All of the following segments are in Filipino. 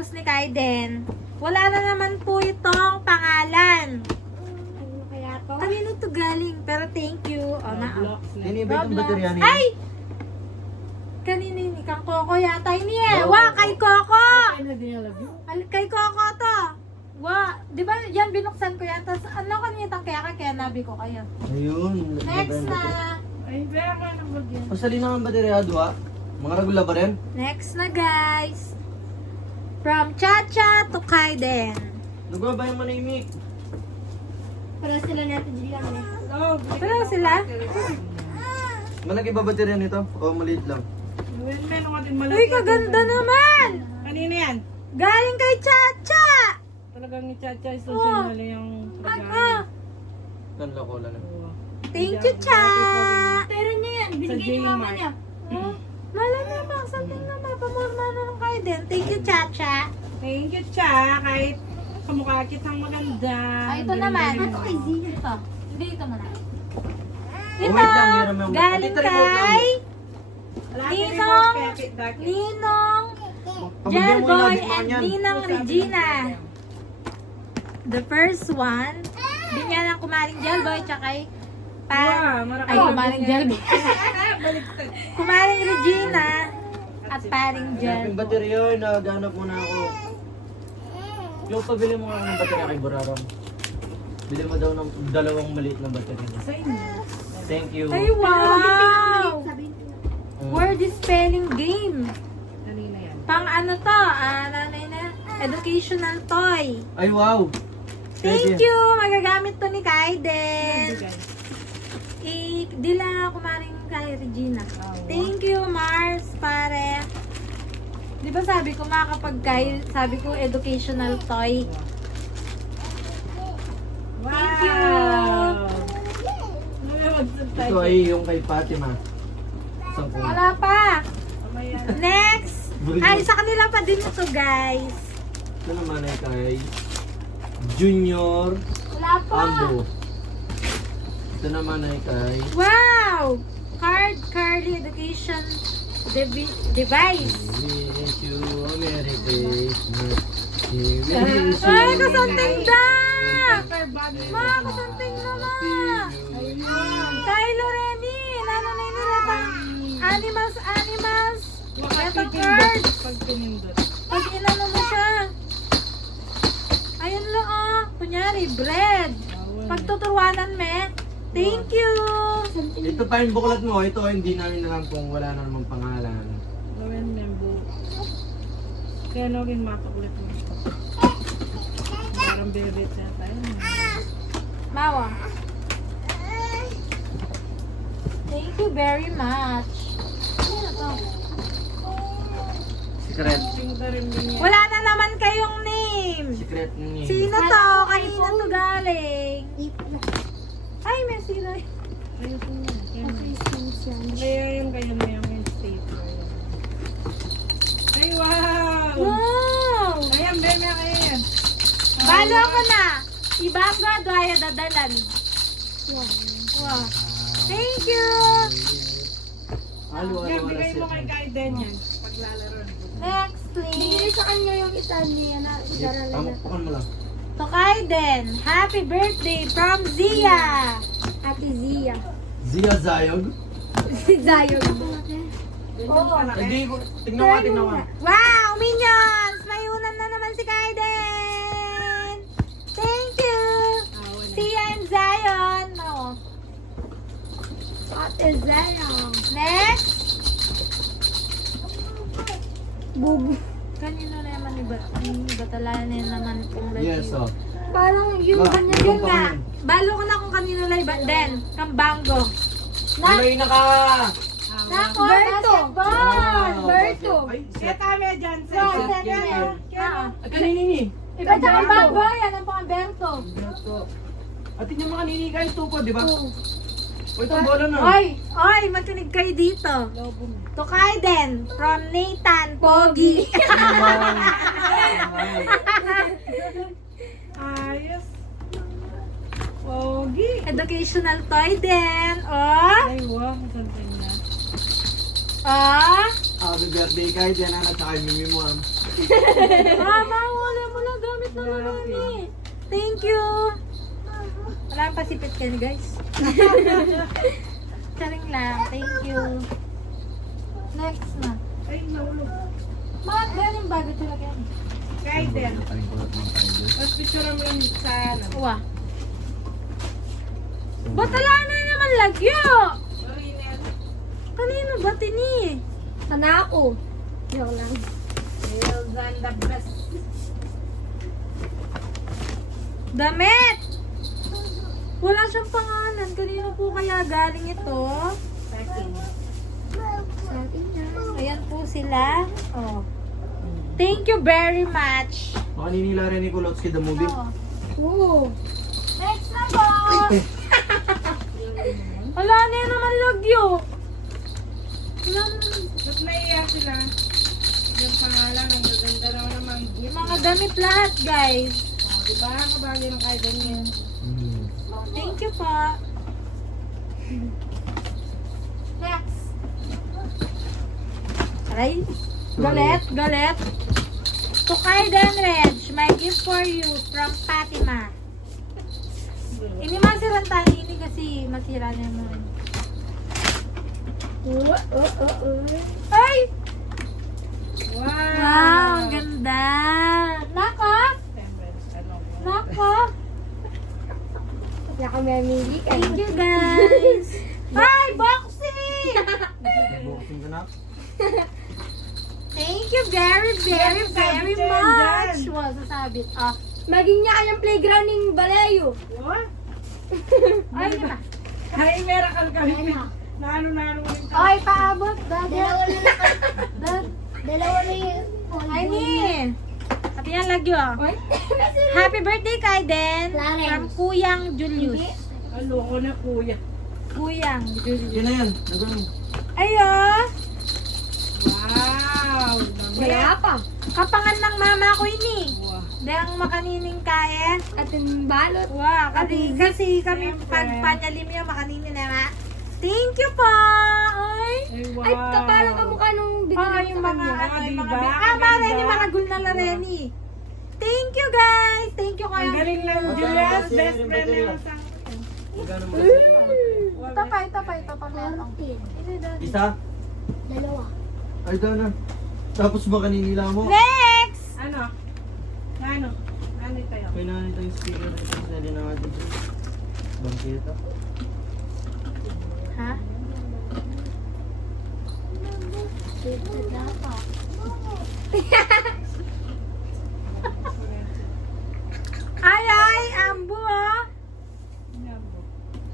house ni Kaiden. Wala na naman po itong pangalan. Ano kaya to? Kanino to galing? Pero thank you. O, Tinibay itong Roblox. baterya niya. Ay! Kanino ni Kang Coco yata ini eh. Wa, kay Coco! Kay Coco to. Wa, di ba yan binuksan ko yan. Tapos ano kanitang kaya nabi ko kayo. Ayun. Next na. Ay, pera ka na ba yan? Pasali na ang baterya, dua. Mga regular ba rin? Next na guys. From Chacha to Kaiden. Nagwa ba yung manimik? Para sila natin dyan eh. Oh, Pero sila? Malaki ba baterya nito? O maliit lang? meron ka din malaki. Uy, kaganda naman! Kanina yan? Galing kay Chacha! Talagang i-cha-cha Oh. isusin nila yung Ah, Nanla ko lang. thank you, Cha! Pero niya yan, binigay ni mama niya. Oh, wala naman. Something na mapamorma na lang kayo din. Thank you, Chacha. Thank you, Cha. Kahit kamukha kitang maganda. Ay, ito naman. Ito kay Zia. Ito. Hindi, ito muna. Oh, Ito, wait lang, hiram yung- galing Ito, remote lang. kay Ninong! Ninong Pabigyan mo Jelboy yung and yan. Ninang Regina. The first one, binigyan ng kumaring Jelboy tsaka kay ay, kumaring Jelboy. Kumaring Regina at paring Jel. Yung baterya, naghanap muna ako. Yung pabili mo nga ng baterya kay Burarong. Bili mo daw ng dalawang maliit na baterya. Sa inyo. Thank you. Ay, wow! Sabihin ko lang. Word spelling game. Kanina yan. Pang ano to? Nanay na. Educational toy. Ay, wow! Thank Pwede. you! Magagamit to ni Kaiden. Bigay. Dila kumaring kay Regina. Thank you, Mars, pare. Di ba sabi ko sabi ko educational toy. Thank you. Ito ay yung kay Fatima. Isang kung... Wala pa. Next. Ay, sa kanila pa din ito, guys. Ito naman ay kay Junior Wala pa. Ambo. Ito naman ay kay... Wow! Curly education device. Wish you a Merry Christmas. We wish you Ay, kasanting da! Body. Ma, kasanting na ma! Kay Loreni, nananay nila pa. Animals. Metal cards. Pag pinindot. Pag inano mo siya. Ayun lang kunyari, bread. Pagtuturuanan me. Thank you. Ito pa yung buklat mo. Ito hindi namin alam kung wala na namang pangalan. Gawin membo. Kaya naging matuklit mo. Parang bebet siya tayo. Mawa. Thank you very much. Ano to? Secret. Pinta rin din niya. Wala na naman kayong name. Secret niya. Sino to? Kanina to galing? Ay, may sila. Ayusin niya. Christmas yan. Kaya yung kayo na yung stapler. Ay, wow! Wow! Ayan, beme kayo yan. Balo ko na. Ibangga, daya dadalan. Wow. Thank you. Halo, Yan, halo, bigay mo kay halo. Kaiden yan. Paglalaro. Next, Bigay please. sa kanya yung isa niya na igaralan na. Pamukukan mo lang. To Kaiden. Happy birthday from Zia. Ate Zia. Zia Zayog. Si Zayog. Oo. Hindi ko. Tingnan mo, tingnan mo. Wow, minions! Mayunan na naman si Kaiden. Thank you. Zia and Zion. Oh. Ate Zia. Next. Bubu. Kanino na naman batalayan na naman kung Yes, oh. Parang yung Ah, kanya yung Yun pa nga. rin. Balo ko na kung kanino na iba. Then, Kambango. Tuloy na ka! Nako, Berto. basketball. Berto. Ay, Kaya kami dyan. Wow, Set. set Kaya yan. Kaya kanini ni. Iba sa Kambango. Yan ang pangaberto. At tingnan mo kanini kayo tupod, di ba? O ito, bola na. Oy, makinig kayo dito. To Kaiden, from Nathan Pogi. Ayos. Pogi. Educational toy din. Oh. Ay, wow. Masantay na. Oh. Happy birthday kahit yan anak sa kay Mimi mo. Mama, wala mo na gamit na marami. Thank you. Wala pa sipit ka guys. Charing lang. Thank you. Next na. Ay, naulog. Mga galing bago sila kaya. Kaiden. Tapos picture mo lang sa ano. Uwa. Ba't wala na naman lagyo? Kanino ba tini? Sana ako. Joke lang. Elzan the best. Damit! Wala siyang pangalan. Kanino po kaya galing ito? Second. Sa atin na. Ayan po sila. Oh. Thank you very much. Makaninila rin ni Kulotsky the movie. Oh. Oo. Next na po! Wala na yun naman lagyo. Wala na naman. Ba't naiiyak sila? Yung pangalan, ang gaganda raw naman. Yung mga damit lahat, guys. Oh, diba? Kabagay ng Kaiden yun. Thank you po. Next. Aray. Galet, galet. To Kaiden Reg, my gift for you from Fatima. Ini masiran tani ini kasi masira na mo. Ay! Wow! Wow, ang ganda. Nako! Nako! Kaya kami mamili. Thank you guys. Ay, boxing! Boxing ka na? Thank you very much. Wow, sasabit. Ah. Maging niya kayang playground ng Balayo. What? Ay, na. Ay, miracle kami. Nano ulit. Ay, paabot. Dalawa na lang. Dalawa na yun. Ay, ni. At yan, lagyo. Oy. Happy birthday, Kaiden. Clarence. From Kuyang Julius. Aloko na kuya. Kuyang Julius. Yun na yan. Nagano. Ayo. Wow! Wala pa. Kapangan ng mama ko ini. Wow. Dahang makanining kaya. At yung balot. Wow, kasi kami Siyempre. pagpanyalim yung makaninin na ma. Thank you po. Ay. Ay, wow. Ay, parang kamukha nung binigay Yung sa mga kanya. ano, yung mga diba? Reni, mga gul na la Reni. Thank you guys. Thank you Ang kayo. galing ng Magkano Julius, kasi best yung friend baterya? ng isang... Magkano mo kasi? Ito pa meron. Ito daw. Isa? Dalawa. Ay, daw na. Tapos ba kaninila mo? Next! Ano? Ano? Ano tayo? Kailangan ito yung speaker na ito. Sinali na natin sa bangketa. Ha? Ay, ambo oh.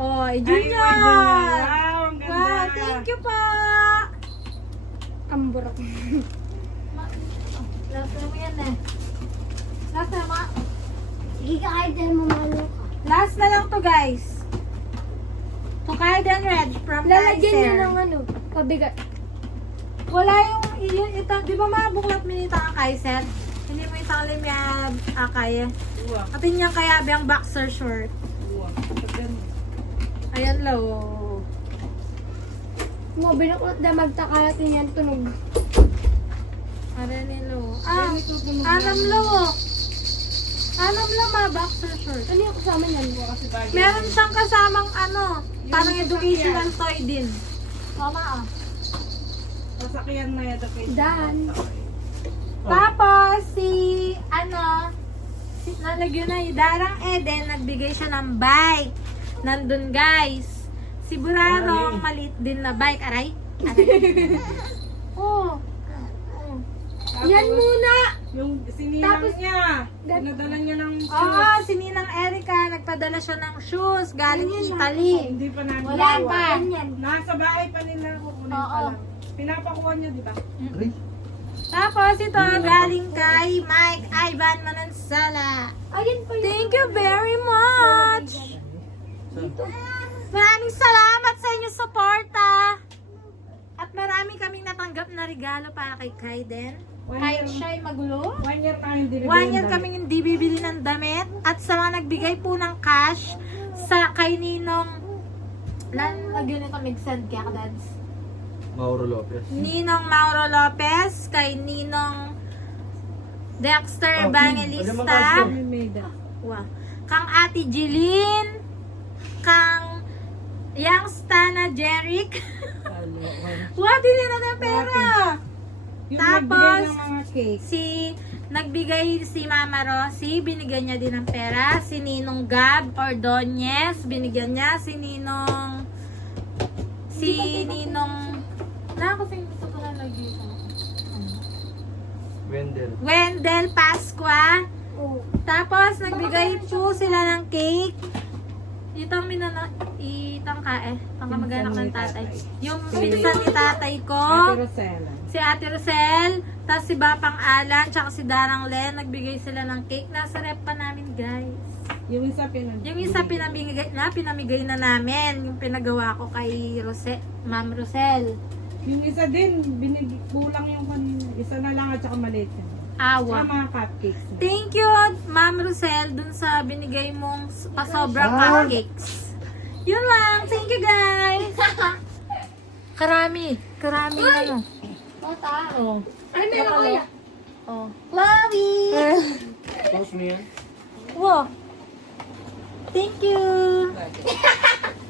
Oh, Junior. Wow, ang ganda. Wow, thank you po. Amburak. Last na mo yan eh. Last na ma. Sige ka kahit dahil mamalo ka. Last na lang to guys. To Kaiden Red from Lalagyan niya Kaiser. ng ano, pabigat. Wala yung ito, di ba mabuklat minita ang Kaiser? Hindi mo italim yan akay. Wow. Atin yan kaya biyang boxer short. Wow. Ganda. Ayan lo. Mo, binukulot na magtaka natin yan tunog. Ayan lo. Anam lo. Anam lo ma boxer short. Ano yung kasama niyan? Kasi bagay. Meron siyang kasamang ano, parang Yung educational toy din. Tama ah. Sasakyan na yata kay Dan. Tapos si nalagyan na yung Darang Eden, nagbigay siya ng bike. Nandun guys. Si Burarong, maliit din na bike. Aray? Aray. Oh. Yan muna! Yung sininang Tapos, niya. Pinadala niya ng shoes. Oo, si Ninang Erica, nagpadala siya ng shoes galing Italy. Hindi pa namin Wala nakuha. pa. Ganyan. Nasa bahay pa nila kukunin pa Oo. lang. Pinapakuha niya, di ba? Ay, Tapos ito, galing kay Mike Ivan Manansala. Ayun pa yun. Thank you very much. Maraming salamat sa inyong suporta. At marami kaming natanggap na regalo para kay Kaiden. Kahit siya'y magulo. 1 year na hindi 1 year kaming hindi bibili ng damit. At sa mga nagbigay po ng cash sa kay Ninong lagyan nito mag-send kaya ka dads. Mauro Lopez. Ninong Mauro Lopez, kay Ninong Dexter Evangelista, May made up. wow. Kang Ate Jeline, kang Yang Stana Jeric. Wow, dili na ng pera. Yung Tapos, nagbigay ng mga cake. Nagbigay si Mama Rosie, binigyan niya din ng pera. Si Ninong Gab Ordonez, binigyan niya. Si Ninong gusto ko na lagi ito. Wendell Pasqua. Oh. Tapos, nagbigay po sila ng cake. Itang pangkamag-anak ng tatay. Yung pinsan ni tatay ko. Ate Rosella. Si Ate Rosel, tapos si Bapang Alan, tsaka si Darang Len, nagbigay sila ng cake. Nasa rep pa namin, guys. Yung isa pinamigay. Yung isa pinamigay na namin. Yung pinagawa ko kay Ma'am Rosel. Yung isa din, kulang yung kanina. Isa na lang at saka maliit. Sa Awa. mga cupcakes. Thank you, Ma'am Rosel, dun sa binigay mong pasobrang cupcakes. Yun lang. Thank you, guys. Karami na. Bata. Oh. Ay, meron kaya. Oh. Chloe! Post mo yan. Wow. Thank you.